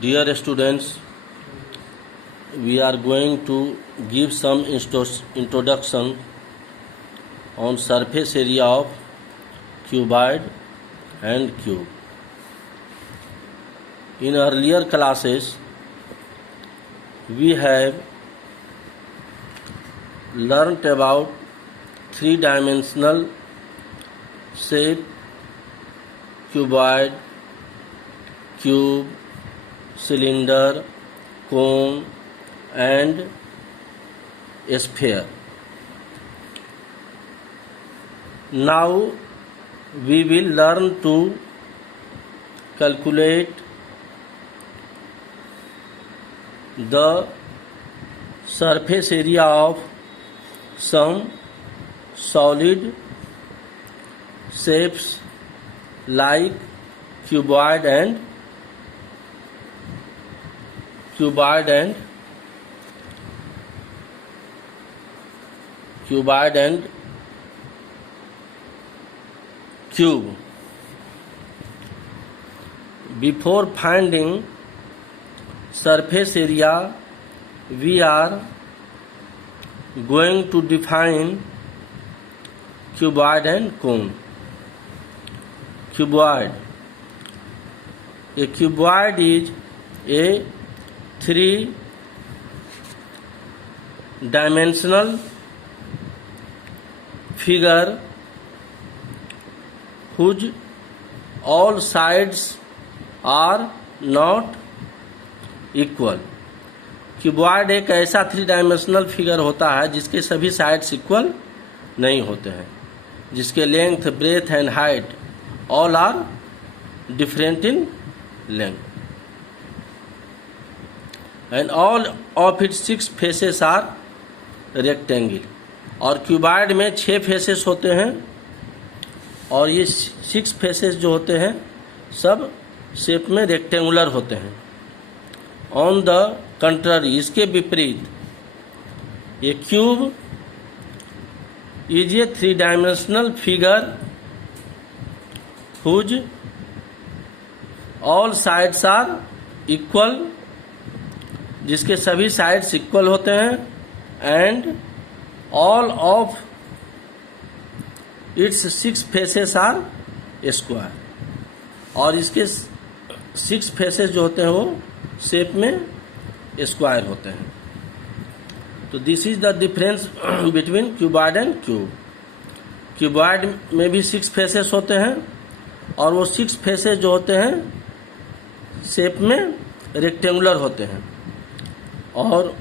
Dear students, we are going to give some introduction on surface area of cuboid and cube. In earlier classes, we have learnt about three-dimensional shape, cuboid, cube, cylinder, cone and sphere. Now we will learn to calculate the surface area of some solid shapes like cuboid and cube. Before finding surface area, we are going to define cuboid and cone. Cuboid. A cuboid is a three-dimensional figure whose all sides are not equal. Cuboid एक ऐसा three dimensional figure होता है जिसके सभी sides equal नहीं होते हैं, जिसके length, breadth and height all are different in length and all of its 6 faces are rectangle. और क्यूबॉइड में 6 फेसेस होते हैं और ये 6 फेसेस जो होते हैं सब शेप में रेक्टेंगुलर होते हैं. ऑन द कंट्ररी, इसके विपरीत, ये cube is a three dimensional figure whose all sides are equal, जिसके सभी साइड्स इक्वल होते हैं, and all of its 6 faces are square. और इसके 6 फेसेस जो होते हैं वो शेप में स्क्वायर होते हैं. तो this is the difference between cuboid and cube. Cuboid में भी 6 फेसेस होते हैं और वो 6 फेसेस जो होते हैं शेप में रेक्टेंगुलर होते हैं. और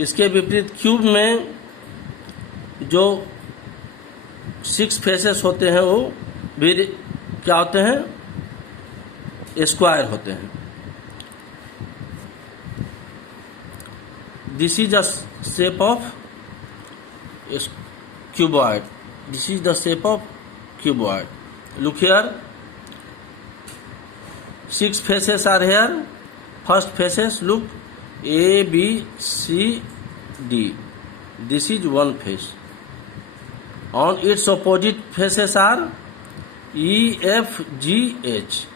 इसके विपरीत क्यूब में जो 6 फेसेस होते हैं वो भी क्या होते हैं, स्क्वायर होते हैं. This is the shape of cuboid. This is the shape of cuboid. Look here. 6 faces are here. First faces, look, A, B, C, D. This is one face. On its opposite faces are E, F, G, H.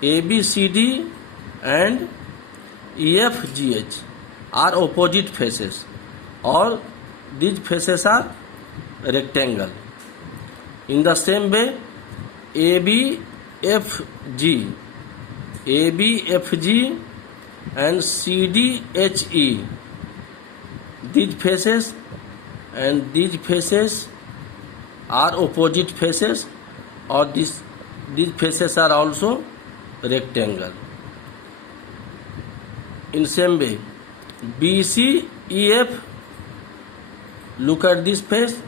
A, B, C, D and E, F, G, H are opposite faces. All these faces are rectangle. In the same way, AB, FG and CD, HE, these faces and these faces are opposite faces, or these faces are also rectangle. In same way, BC, EF, look at this face,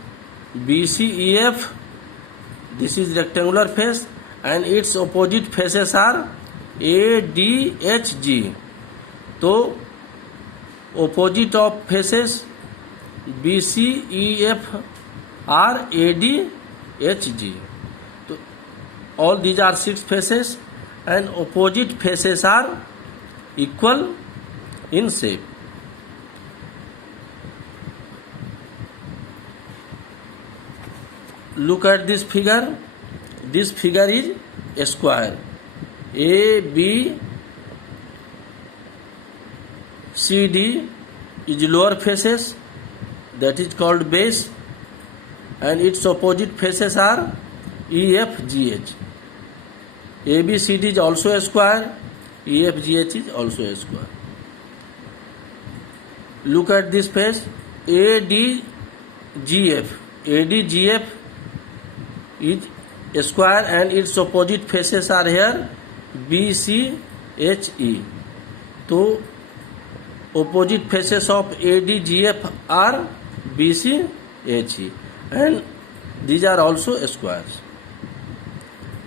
BC, EF, this is rectangular face and its opposite faces are A, D, H, G. तो opposite of faces BC, EF are AD, HG. तो all these are 6 faces and opposite faces are equal in shape. Look at this figure. This figure is a square. A, B, CD is lower faces, that is called base, and its opposite faces are EFGH. ABCD is also a square, EFGH is also a square. Look at this face, ADGF. ADGF is a square and its opposite faces are here BCHE. So opposite faces of ADGF are BCHE, and these are also squares.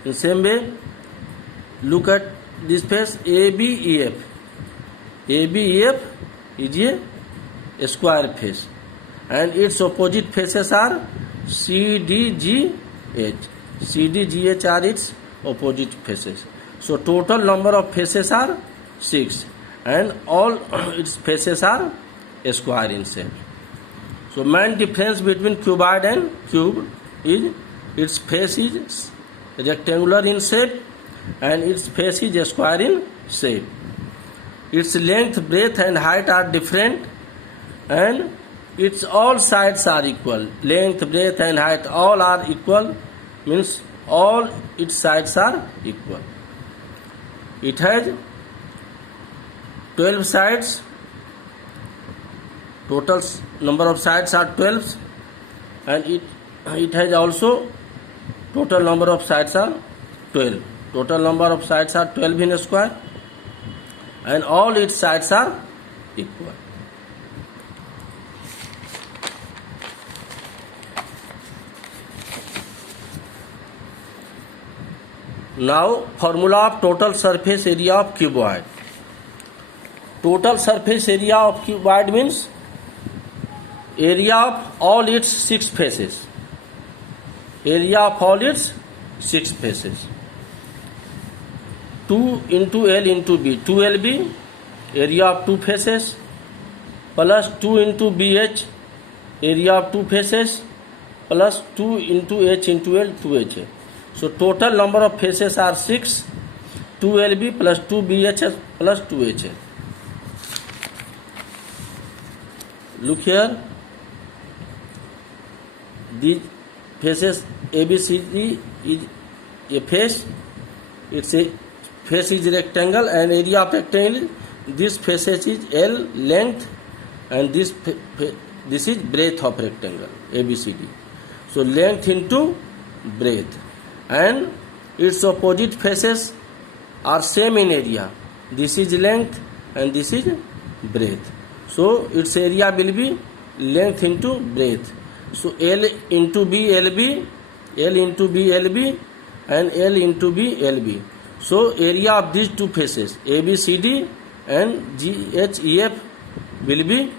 In the same way, look at this face ABEF. ABEF is a square face and its opposite faces are CDGH. CDGH are its opposite faces. So total number of faces are 6 and all its faces are a square in shape. So main difference between cuboid and cube is its face is rectangular in shape and its face is a square in shape. Its length, breadth and height are different and its all sides are equal. Length, breadth and height all are equal, means all its sides are equal. It has 12 sides. Total number of sides are 12 and it has also total number of sides are 12. Total number of sides are 12 in a square and all its sides are equal. Now formula of total surface area of cuboid. Total surface area of cuboid means area of all its 6 faces. Area of all its 6 faces. 2 into L into B. 2LB, area of 2 faces, plus 2 into BH, area of 2 faces, plus 2 into H into L, 2H. So total number of faces are 6, 2LB plus 2BH plus 2H. Look here, these faces ABCD is a face, it's a face is rectangle and area of rectangle, this faces is L length and this is breadth of rectangle ABCD. So length into breadth and its opposite faces are same in area. This is length and this is breadth. So its area will be length into breadth. So L into B LB, L into B LB and L into B LB. So area of these two faces ABCD and GHEF will be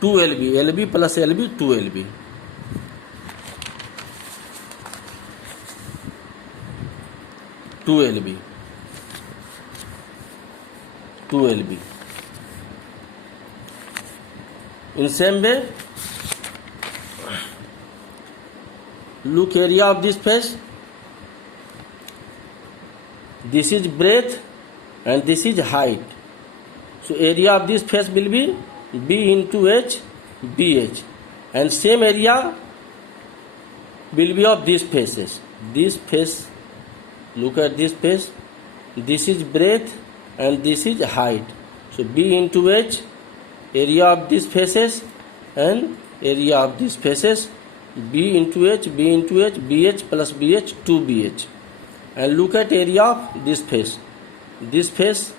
2LB. LB plus LB 2LB. In same way, look area of this face. This is breadth and this is height. So area of this face will be B into H, BH, and same area will be of these faces. This face, look at this face. This is breadth and this is height. So B into H, area of these faces and area of these faces, B into H, B into H, BH plus BH, 2BH. And look at area of this face. This face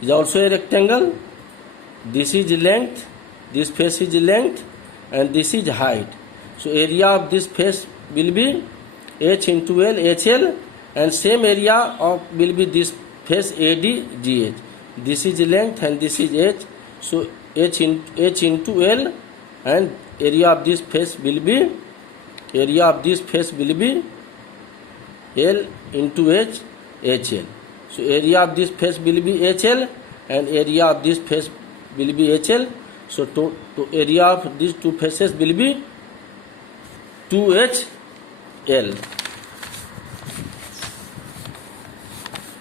is also a rectangle. This is length, this face is length and this is height. So area of this face will be H into L, HL, and same area of will be this face ADGH. This is length and this is H. So H into L and area of this face will be L into H, HL. So area of this face will be HL and area of this face will be HL. So to area of these two faces will be 2HL.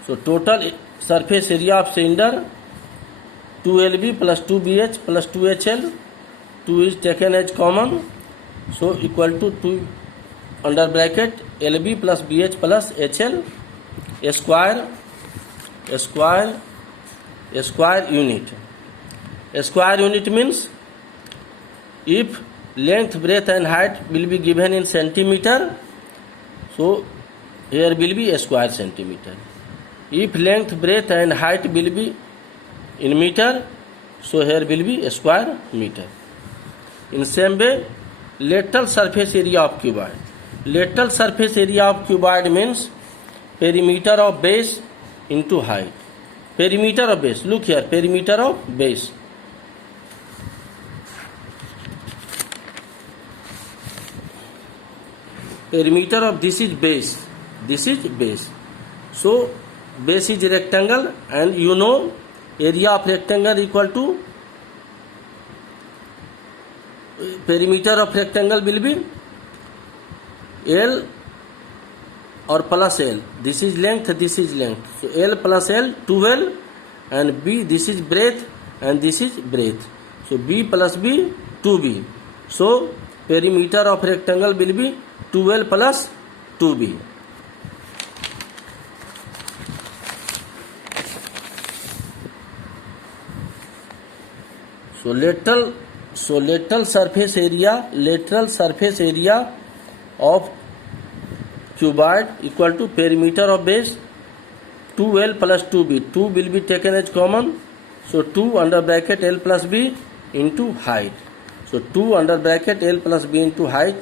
So total surface area of cylinder 2LB plus 2BH plus 2HL. 2 is taken as common, so equal to 2 under bracket LB plus BH plus HL square unit. Square unit means if length, breadth and height will be given in centimeter, so here will be a square centimeter. If length, breadth and height will be in meter, so here will be a square meter. In same way, lateral surface area of cuboid. Lateral surface area of cuboid means perimeter of base into height. Perimeter of base, look here, perimeter of base. Perimeter of this is base. This is base. So base is rectangle, and you know area of rectangle equal to perimeter of rectangle will be L or plus L. This is length, this is length. So L plus L, 2L, and B, this is breadth and this is breadth. So B plus B, 2B. So perimeter of rectangle will be 2L plus 2B. So lateral surface area of cuboid equal to perimeter of base 2L plus 2B. 2 will be taken as common, so 2 under bracket L plus B into height. So 2 under bracket L plus B into height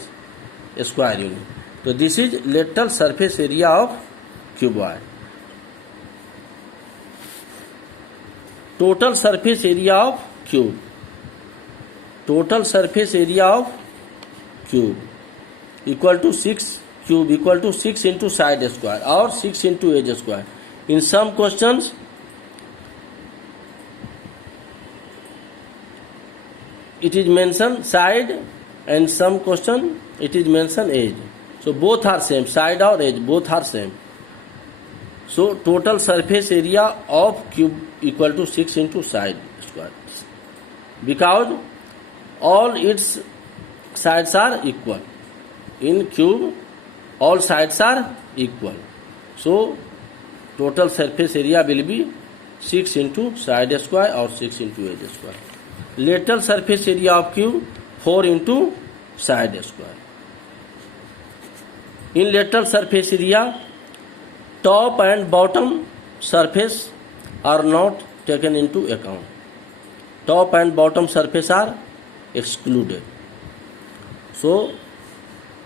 square unit. So this is lateral surface area of cuboid. Total surface area of cube. Total surface area of cube equal to 6 into side square or 6 into edge square. In some questions it is mentioned side, and some question it is mentioned edge. So both are same, side or edge both are same. So total surface area of cube equal to 6 into side square, because all its sides are equal. In cube all sides are equal, so total surface area will be 6 into side square or 6 into edge square. Lateral surface area of cube 4 into side square. In lateral surface area, top and bottom surface are not taken into account. Top and bottom surface are excluded. So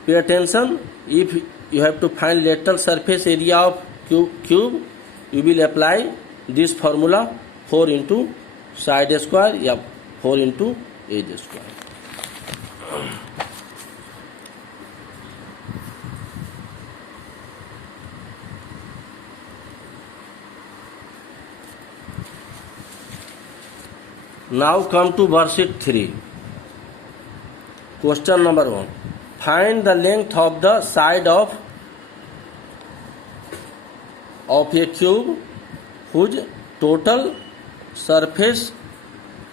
pay attention, if you have to find lateral surface area of cube, you will apply this formula 4 into side square, 4 into edge square. Now come to worksheet 3. Question number 1. Find the length of the side of a cube whose total surface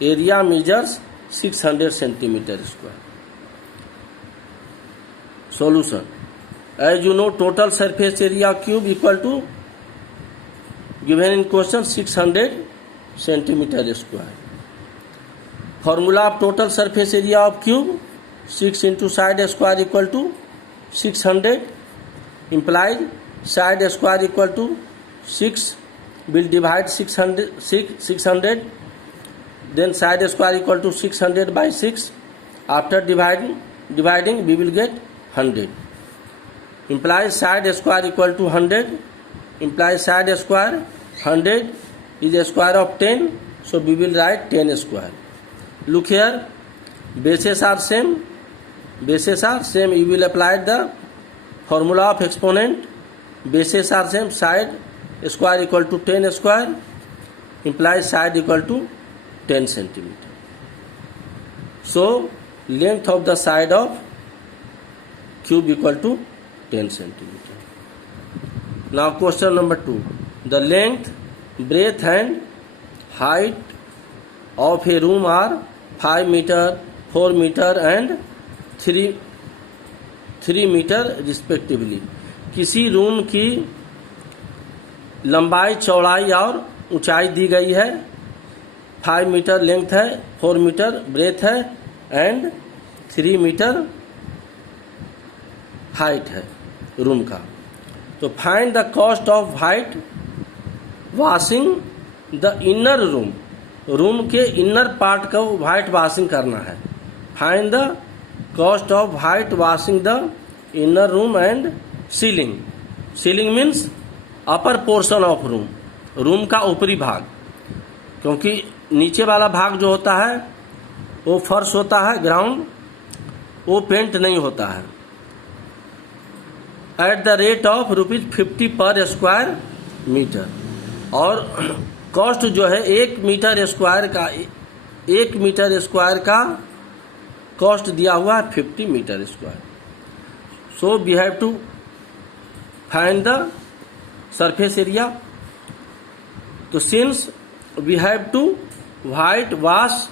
area measures 600 centimeter square. Solution. As you know, total surface area of cube equal to, given in question, 600 centimeter square. Formula of total surface area of cube, 6 into side square equal to 600, implies side square equal to 6, will divide 600, then side square equal to 600 by 6. After dividing we will get 100. Implies side square equal to 100, implies side square 100 is a square of 10, so we will write 10 square. Look here, bases are same, you will apply the formula of exponent. Bases are same, side square equal to 10 square, implies side equal to 10 centimeter. So length of the side of cube equal to 10 centimeter. Now question number 2. The length, breadth and height of a room are 5 meter, 4 meter and 3 meter respectively. किसी room की लंबाई, चौड़ाई और ऊंचाई दी गई है. 5 metre length है, 4 metre breath है एंड 3 मीटर हाइट है रूम का. तो find the cost of white washing the inner room. Room के इनर पार्ट को वाइट वॉशिंग करना है. Find the cost of white washing the inner room and ceiling. Ceiling means upper portion of room, room का ऊपरी भाग, क्योंकि नीचे वाला भाग जो होता है वो फर्श होता है, ग्राउंड, वो पेंट नहीं होता है. एट द रेट ऑफ ₹50 पर स्क्वायर मीटर. और कॉस्ट जो है 1 मीटर स्क्वायर का कॉस्ट दिया हुआ है 50 metre square. So we have to find the surface area. तो since we have to whitewash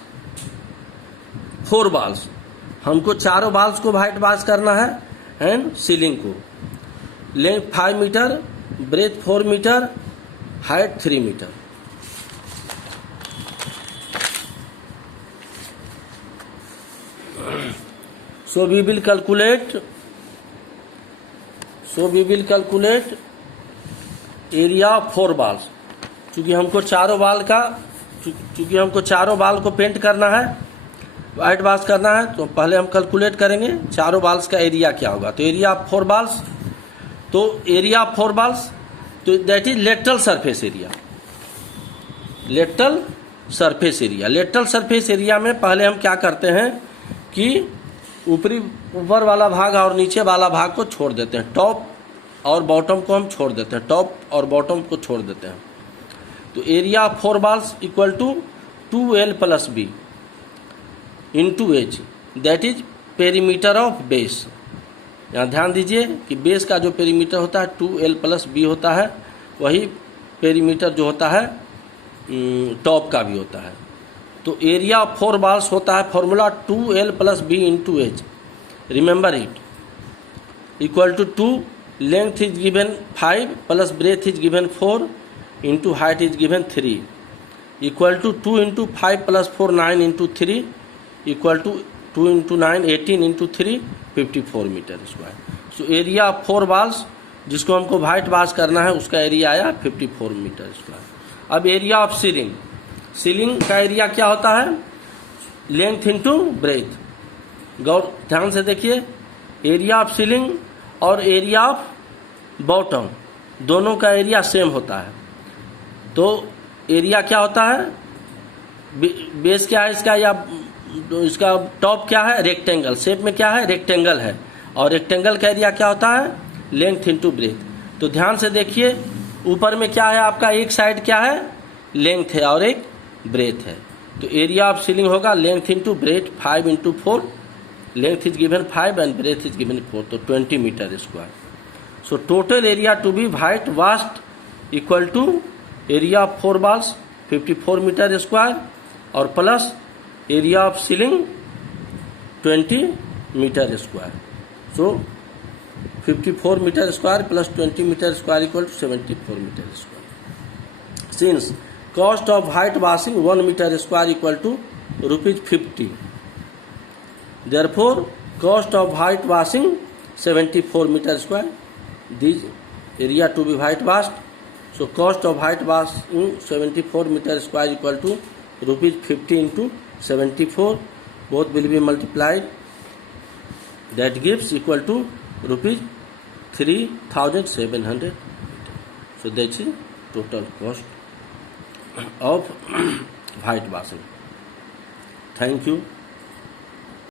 4 walls, हमको चारों वॉल्स को वाइट वॉश करना है एंड सीलिंग को. Length 5 metre, breadth 4 metre, height 3 metre. So we will calculate area of 4 walls. चूंकि हमको चारों वाल को पेंट करना है, वाइट वॉश करना है, तो पहले हम कैलकुलेट करेंगे चारों वॉल्स का एरिया क्या होगा. तो एरिया ऑफ 4 वॉल्स, तो एरिया ऑफ 4 वॉल्स तो that is lateral surface area. Lateral surface area में पहले हम क्या करते हैं कि ऊपर वाला भाग और नीचे वाला भाग को छोड़ देते हैं. टॉप और बॉटम को हम छोड़ देते हैं, टॉप और बॉटम को छोड़ देते हैं. तो area of 4 walls equal to 2L + B into H, that is perimeter of base. यहाँ ध्यान दीजिए कि बेस का जो पेरीमीटर होता है 2L + B होता है, वही पेरीमीटर जो होता है टॉप का भी होता है. तो एरिया ऑफ 4 वॉल्स होता है formula 2L + B into H. Remember it. Equal to 2, length is given 5 plus breadth is given 4 into height is given 3 equal to 2 into 5 + 4 9 into 3 equal to 2 into 9 18 into 3 54 metre square. So area of 4 walls जिसको हमको white wash करना है उसका area आया 54 metre square. अब area of ceiling. Ceiling का area क्या होता है? Length into breath. गौर ध्यान से देखिए, एरिया ऑफ सीलिंग और एरिया ऑफ बॉटम दोनों का एरिया सेम होता है. तो एरिया क्या होता है? बेस क्या है इसका, या इसका टॉप क्या है? रेक्टेंगल शेप में क्या है? रेक्टेंगल है. और रेक्टेंगल का एरिया क्या होता है? Length into breath. तो ध्यान से देखिए, ऊपर में क्या है आपका? एक साइड क्या है? लेंथ है और एक ब्रेथ है. तो एरिया ऑफ सीलिंग होगा length into breadth 5 into 4. Length is given 5 and breadth is given 4, तो 20 metre square. So total area to be whitewashed equal to area of 4 walls 54 metre square और plus area of ceiling 20 metre square. So 54 metre square plus 20 metre square equal to 74 metre square. Since cost of whitewashing 1 metre square equal to ₹50, therefore cost of white washing 74 meter square. This area to be white washed, so cost of white washing 74 meter square equal to ₹50 into 74, both will be multiplied, that gives equal to ₹3,700. So that's the total cost of white washing. Thank you.